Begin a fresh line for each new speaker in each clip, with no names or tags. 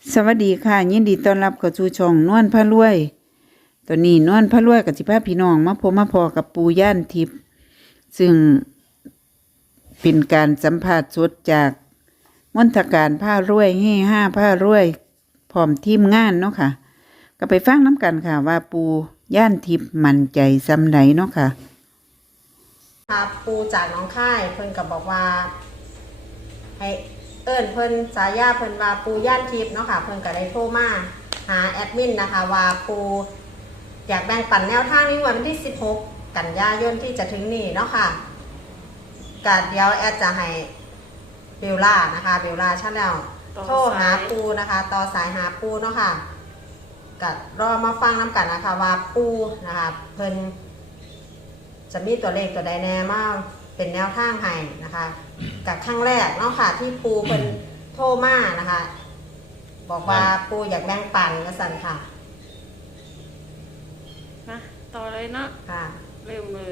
สวัสดีค่ะยินดีต้อนรับเข้าสู่ช่องนวลพระรวยตอนนี้นวลพระรวยกับสิพาพี่น้องมาพบมาพอกับปู่ย่านทิพย์ซึ่งเป็นการสัมภาษณ์สดจากมนทการผ้ารวยเฮห้าผ้ารวยพร้อมทีมงานเนาะค่ะก็ไปฟังน้ำกันค่ะว่าปู่ย่านทิพย์มั่นใจซำใดเนาะค่ะ
ปูจากน้องค่ายเพิ่นก็บอกว่าให้เอิ้นเพิ่นสายาเพิ่นว่าปูย่านทิพย์เนาะค่ะเพิ่นก็ได้โทรมาหาแอดมินนะคะว่าปูอยากแบ่งปันแนวทางในวันที่16กันยายนที่จะถึงนี้เนาะค่ะก็เดี๋ยวแอดจะให้เบลล่านะคะเบลล่าชาแนลโทรหาปูนะคะต่อสายหาปูเนาะค่ะก็รอมาฟังน้ำกันนะคะว่าปูนะคะเพิ่นจะมีตัวเลขตัวใดแน่มาเป็นแนวทางให้นะคะกับครั้งแรกเนาะค่ะที่ปูเป็นโทรมานะคะบอกว่าปูอยากแบ่งปันกระสันค่ะ
มาต่อเลยเนาะ
ค่ะ
เริ่มเลย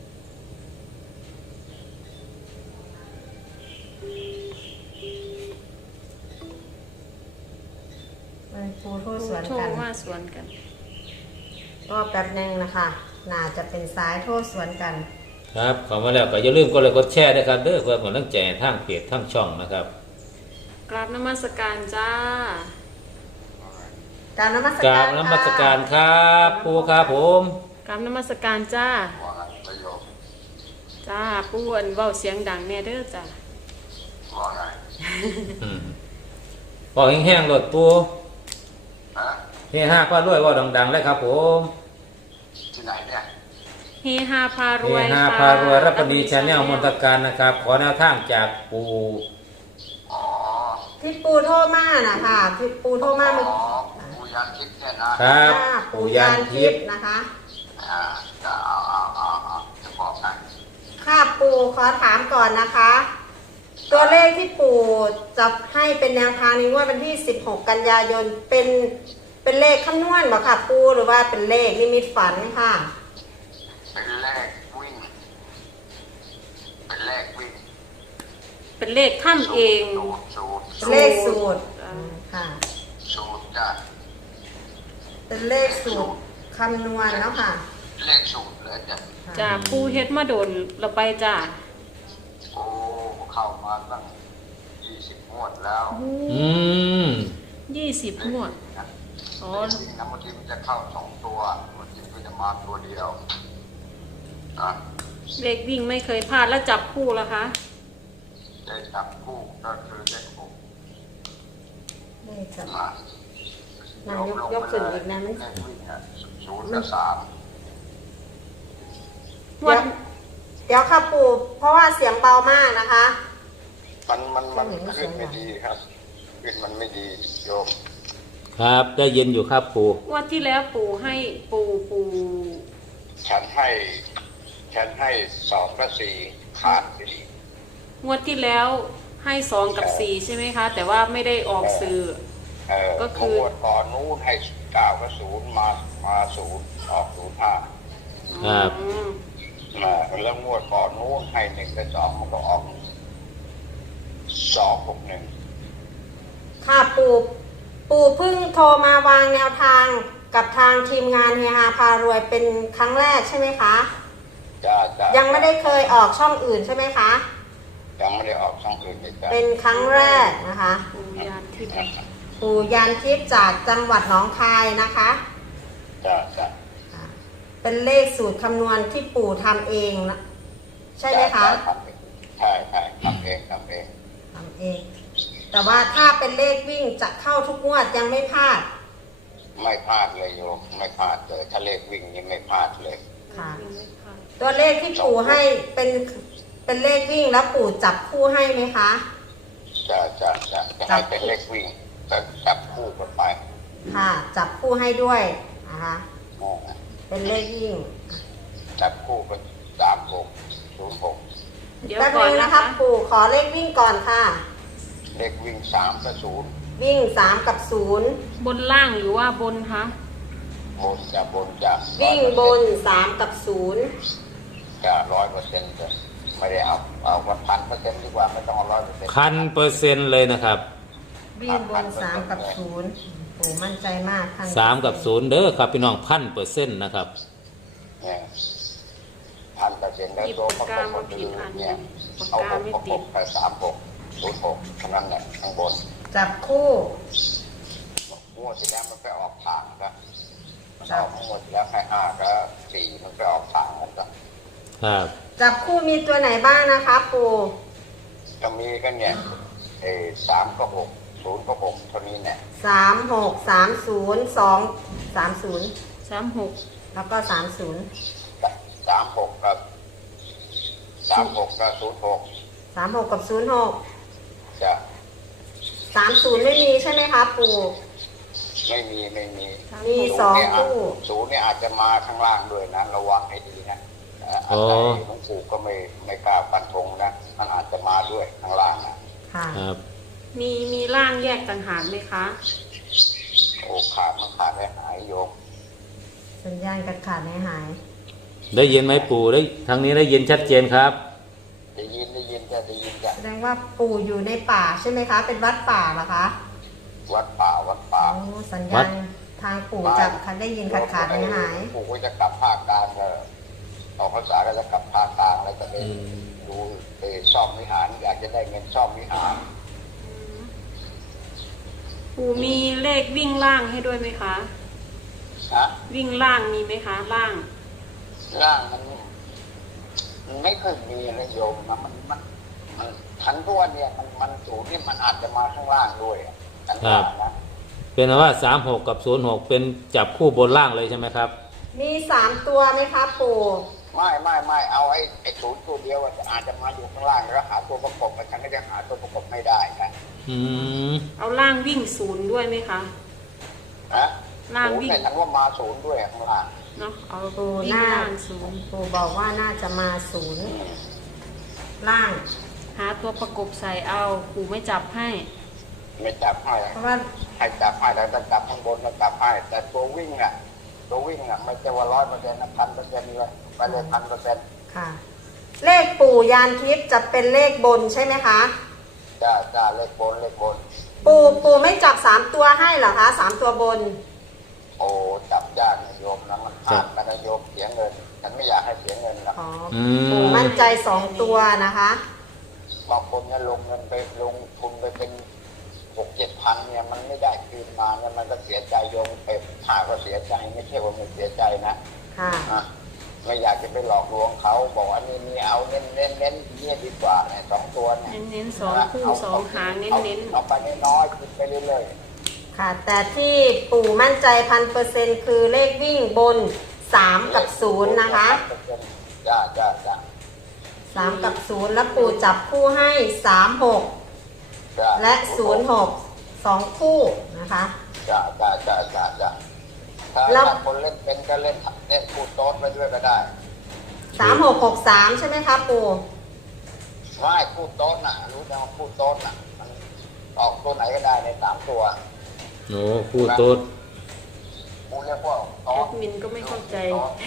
ปูโทรสวน
โทร
กัน
มาสวนกัน
ก็แป๊บนึงนะคะน่าจะเป็นสายโทรสวนกัน
ครับเข้ามาแล้วก็อย่าลืมกดไลค์กดแชร์ด้วยครับเด้อเพื่อเป็นกำลังใจทางเพจทางช่องนะครับ
กราบนมัสการจ้า
การนมัส
ก
การ
ราบนมัสการครับปู่ครับผม
กราบนมัสการจ้าจ้าปู่อันเว้าเสียงดังแน่เด้อจ้า
อืมบอกแห้งๆรถปู่เฮห้าพาด้วยว่าดังๆเลยครับผม
ที่ไหนเนี่ย
เฮฮาพาร
เฮ
วย
ห้า
ค่ะ
พารวยรับปณีชาแนลมนตการนะครับขอแนวทางจากปู่
อ๋อ
ที่ปูโทรมานะคะที่ปูโทรมา
อ๋
เมื่อ
อปูยันทิพย์เนี่ยนะครับ
ปูยานทิพย์นะคะ
จะเอาจะบอกให้
ค่ะปูขอถามก่อนนะคะ ตัวเลขที่ปู่จะให้เป็นแนวทางในงวดวันที่16กันยายนเป็นเลขคำนวณบ่ค่ะปูหรือว่าเป็นเลขนิมิตฝันค่ะ
เป็นเลขวิ่ง เป็นเลขวิ่ง
เป็นเลขถ้ำเอง
สูตร
เป็นเลขสูตรค่ะ
สูตรจ้ะ
เป็นเลขสูตรคำนวณเนาะค่ะ
เลขสูตรเลยจ้ะ
จ้าปู่เฮ็ดมาโดนเราไปจ้า
โอ้เข้ามาตั้ง20 งวดแล้ว
อืม
20งวด
นะ
อ๋อ
เลขวิ่งนะบางทีมันจะเข้า2 ตัวบางทีก็จะมาตัวเดียวนะ
เลขวิ่งไม่เคยพลาดแล้วจับคู่แล้วคะ
ได้จับคู่ก็คือเลข6
เลขจับ
มาย
กขึ้นอีกนะมัน
เลขวิ่งอะ0 กับ 3
งวด
เดี๋ยวค่ะปู่เพราะว่าเสียงเบามากนะคะ
มันขึ้นไม่ดีครับขึ้นมันไม่ดีโยม
ครับได้ยินอยู่ครับปู่
งวดที่แล้วปู่ให้ปู่
ฉันให้2 กับ 4ขาดไปอีก
งวดที่แล้วให้2กับ4ใช่ไหมคะ แต่ว่าไม่ได้ออกสื่อ ก็คือ
งวดก่อนนู้นให้9 กับ 0มา0ออก05
ครับ
อืม
แล้วงวดก่อนนู้นให้1 กับ 2มันก็ออก2 6 1
ค่ะปู่เพิ่งโทรมาวางแนวทางกับทางทีมงานเฮฮาพารวยเป็นครั้งแรกใช่ไหมคะ
จ้า
ยังไม่ได้เคยออกช่องอื่นใช่ไหมคะ
ยังไม่ได้ออกช่องอื่นเลยจ้า
เป็นครั้งแรกนะคะ
ปู่ยานทิพย์
ปู่ยานทิพย์จากจังหวัดหนองคายนะคะ
จ้า
เป็นเลขสูตรคำนวณที่ปู่ทำเองนะใช่ไหมคะ
ใช่ทำเอง
ทำเอง แต่ว่าถ้าเป็นเลขวิ่งจะเข้าทุกงวดยังไม่พลาด
ไม่พลาดเลยโยมไม่พลาดเลยถ้าเลขวิ่งนี่ไม่พลาดเลย
ค่ะ ตัวเลขที่ปู่ให้เป็นเลขวิ่งแล้วปู่จับคู่ให้ไหมคะ
จะให้เป็นเลขวิ่งแต่จับคู่กันไป
ค่ะ จับคู่ให้ด้วยนะคะเป็นเลขวิ่ง
จับคู่กัน36
เดี๋ยว
แป๊บ
ก่อ
นึ
น
ง
นะ
นะคะ ปู่ขอเลขวิ่งก่อนค่ะ
06เลขวิ่ง3 กับ 0
วิ่ง3 กับ
บนล่างหรือว่าบนคะ
บนจะ
0 วิ่งบน3 กับ 0
จะ 100%จะไม่ได้เอาวัน1,000%ดีกว่าไม่ต้องเอา100%
1,000%เลยนะครับ
วิ่งบน3 กับ 0ปู่มั่นใจมากท่าน
3 กับ 0เด้อครับพี่น้อง1,000%นะครับ
เนี่ย1,000%แล้วตัวประกอบเนี่ยเอาประกบไป3606เท่านั้นแหละข้างบน
จับคู่
งวดที่แล้วมันไปออกทางนะมันออกงวดที่แล้วแค่5กับ4มันไปออกทางกันนะครับ
จับคู่มีตัวไหนบ้างนะคะปู่
จะมีกันเนี่ย3กับ6 0กับ6เท่านี้เนี่ย
3 6 3 0 2 3 0
36
แล้วก็30
36กับ06กับ06
36 กับ 06
จะ
30ไม่มีใช่ไหมคะปู่
ไม่มี
มี2คู่
ศูนย์เนี่ยอาจจะมาข้างล่างด้วยนะระวังให้ดีนะอันไหนหลวงปู่ก็ไม่กล้าฟันธงนะมันอาจจะมาด้วยข้างล่างนะ
ค่ะ
ครับ
มีร่างแยกต่างหากไหมคะ
โอ้ขาดได้หายโยม
สัญญาณขาดหาย
ได้ยินไหมปู่ได้ทางนี้ได้ยินชัดเจนครับ
ได้ยินจะ
แสดงว่าปู่อยู่ในป่าใช่ไหมคะ เป็นวัดป่าเหรอคะ
วัดป่า
โอ้สัญญาณทางปู่จะได้ยินขาดหาย
ปู่ก็จะกลับภาคกลางออกภาษาก็จะกลับภาคกลางแล้วก็ไปดูซ่อมวิหารอยากจะได้เงินซ่อมวิหาร
ปู่มีเลขวิ่งล่างให้ด้วยไหมคะ
นะ
วิ่งล่างมีไหมคะล่าง
ร่างมันไม่เคยมีนะโยมนะมันขันตัวเนี่ยมันสูงนี่มันอาจจะมาข้างล่างด้วยขันว่านะ
เป็นว่า36กับ06เป็นจับคู่บนล่างเลยใช่ไหมครับ
มี3ตัวไหมคะปู่
ไม่เอาไอ้ศูนย์ตัวเดียวอาจจะมาอยู่ข้างล่างแล้วหาตัวประกบฉันก็จะหาตัวประกบไม่ได้นะ
เอาล่างวิ่ง0ด้วยไหมคะ
ฮะ
ล่างวิ่ง
ศูนย์เนี่ยฉันว่ามาศูนย์ด้วยข้างล่าง
เนาะเอา
ปู่
วิ่ง
น่า
ล่าง0
ปู่บอกว่าน่าจะมา0ล่าง
หาตัวประกบใส่เอาปู่ไม่จับให้
ไม่จับให้
เพราะว่า
ให้จับให้แล้วจะจับข้างบนแล้วจับให้แต่ตัววิ่งอ่ะไม่ใช่ว่า100%นะ1,000%เลยไปเลย1,000%
ค่ะ เลขปู่ยานทิพย์จะเป็นเลขบนใช่ไหมคะ
จ้าเลขบน
ปู่ไม่จับ3ตัวให้เหรอคะ3ตัวบน
โอ้จับยากนะโยมนะมันขาดกันนะโยมเสียเงินฉันไม่อยากให้เสียเงินนะ
อ๋อปู่มั่นใจ2ตัวนะคะ
บางคนเนี่ยลงเงินไปลงทุนไปเป็น6-7 พันเนี่ยมันไม่ได้คืนมาเนี่ยมันก็เสียใจโยมไปหาก็เสียใจไม่ใช่ว่าไม่เสียใจนะ
ค่ะ
ไม่อยากจะไปหลอกลวงเขาบอกว่านี่เอาเน้นเนี่ยดีกว่าเนี่ย2 ตัวเนี่ย
เน้นๆ2คู่2หางเน้น
เอาไปน้อยๆคิดไปเรื่อย
ค่ะ แต่ที่ปู่มั่นใจ1,000%คือเลขวิ่งบน3 กับ 0 นะคะ
จ้า
3 กับ 0 แล้วปู่จับคู่ให้36
จ้า
และ 06 2 คู่นะคะ
จ้าถ้าคนเล่นเป็นก็เล่นคู่โต๊ดไปด้วยก็ได้
3663 ใช่ไหมคะปู่
ไม่คู่โต๊ดน่ะรู้จักว่าคู่โต๊ดน่ะมันออกตัวไหนก็ได้ใน3 ตัว
โอ้คู่โต๊ด
กูเรียกว่า
ๆแอ
โต๊ด
ดมินก็ไม่เข้าใจ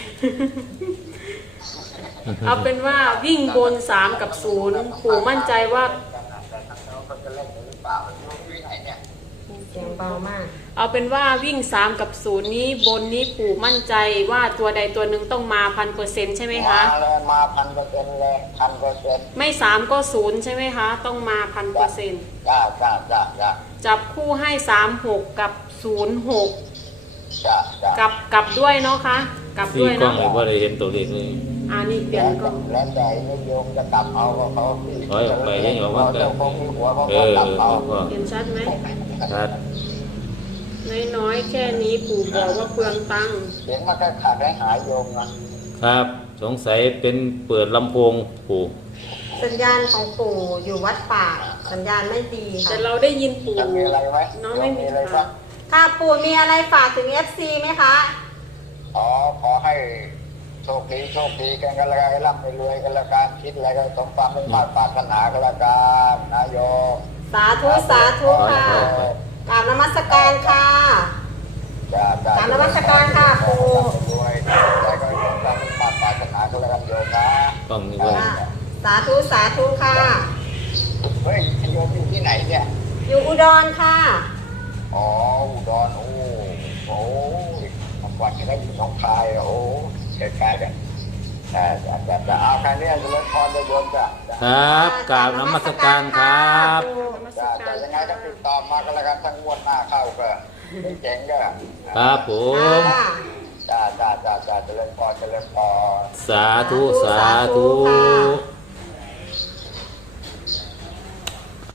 เอาเป็นว่าวิ่งบน3 กับ0ปู่มั่นใจว่า
เขาจะเล่นหรือเปล่าไม่รู้ที่ไหนเนี่ย
เสียงเบามาก
เอาเป็นว่าวิ่ง3 กับ 0นี้บนนี้ปู่มั่นใจว่าตัวใดตัวหนึ่งต้องมา1,000%ใช่ไหมคะ
มาเลยมา1,000%เลย1,000%
ไม่3ก็0ใช่ไหมคะ ต้องมา1,000%
จ้า
จับคู่ให้36กับ06
จ้า
กลับด้วยเนาะคะกลับ
สี่
ด้วย
กล้อง
เนาะ
เลยว่าได้เห็นตัวเลขเลย
นี่เปลี่ยนกล้อง
แล้วใจโยมจะกลับเอาก็เขา
ถอยออกไปให้ออกมากัน
เขามีหัวเขา
เอ
ก็
อก
ลับเอา
ก็
เห็นชัดไหม
ชัด
น้อยๆแค่นี้ปู่บอกว่าเปลืองตังค์
เสียงมันก็ขาดได้หายโยมนะครับ
สงสัยเป็นเปิดลำโพงปู่
สัญญาณของปู่อยู่วัดป่า สัญญาณไม่ดี
แต่
ค่ะ
เราได้ยินปู่
จะมีอะไรไหม
น้องไม่มี
อะไร
ค่ะ
บ้าง
ค่ะปู่มีอะไรฝากถึง FC ไหมคะ
ขอให้โชคดีกันกันละกันร่ำรวยกันละกันคิดอะไรกันสมความมุ่งมั่นปรารถนากันละกันนะโยม
สาธุค่ะกราบนมัสการค่ะ
จ้า
กราบนมัสการค่ะปู่
รวยใจก็สมความมุ่งมั่นปรารถนากันละกันโยมนะ
กล้องนี้ว่า
ค่ะสาธุค่ะ
เฮ้ยโยมอยู่ที่ไหนเนี่ย
ออยู่อุดรค่ะ
อ๋ออุดรโอ้โหเมื่อก่อนที่เขาอยู่หนองคายโอ้ใกล้ๆกันแต่เอาใครเนี่ยจะเล่นพรจะโยนจ้ะ
ครับกราบนมัสการครับ
จ้ะแต่ยังไงก็ติดต่อมากันแล้วกันทั้งงวดหน้าเข้าก็เจ๋งก็
ครับผม
จ้าจะเล่นพรจะเล่นพร
สาธุ สาธุ
ค่ะ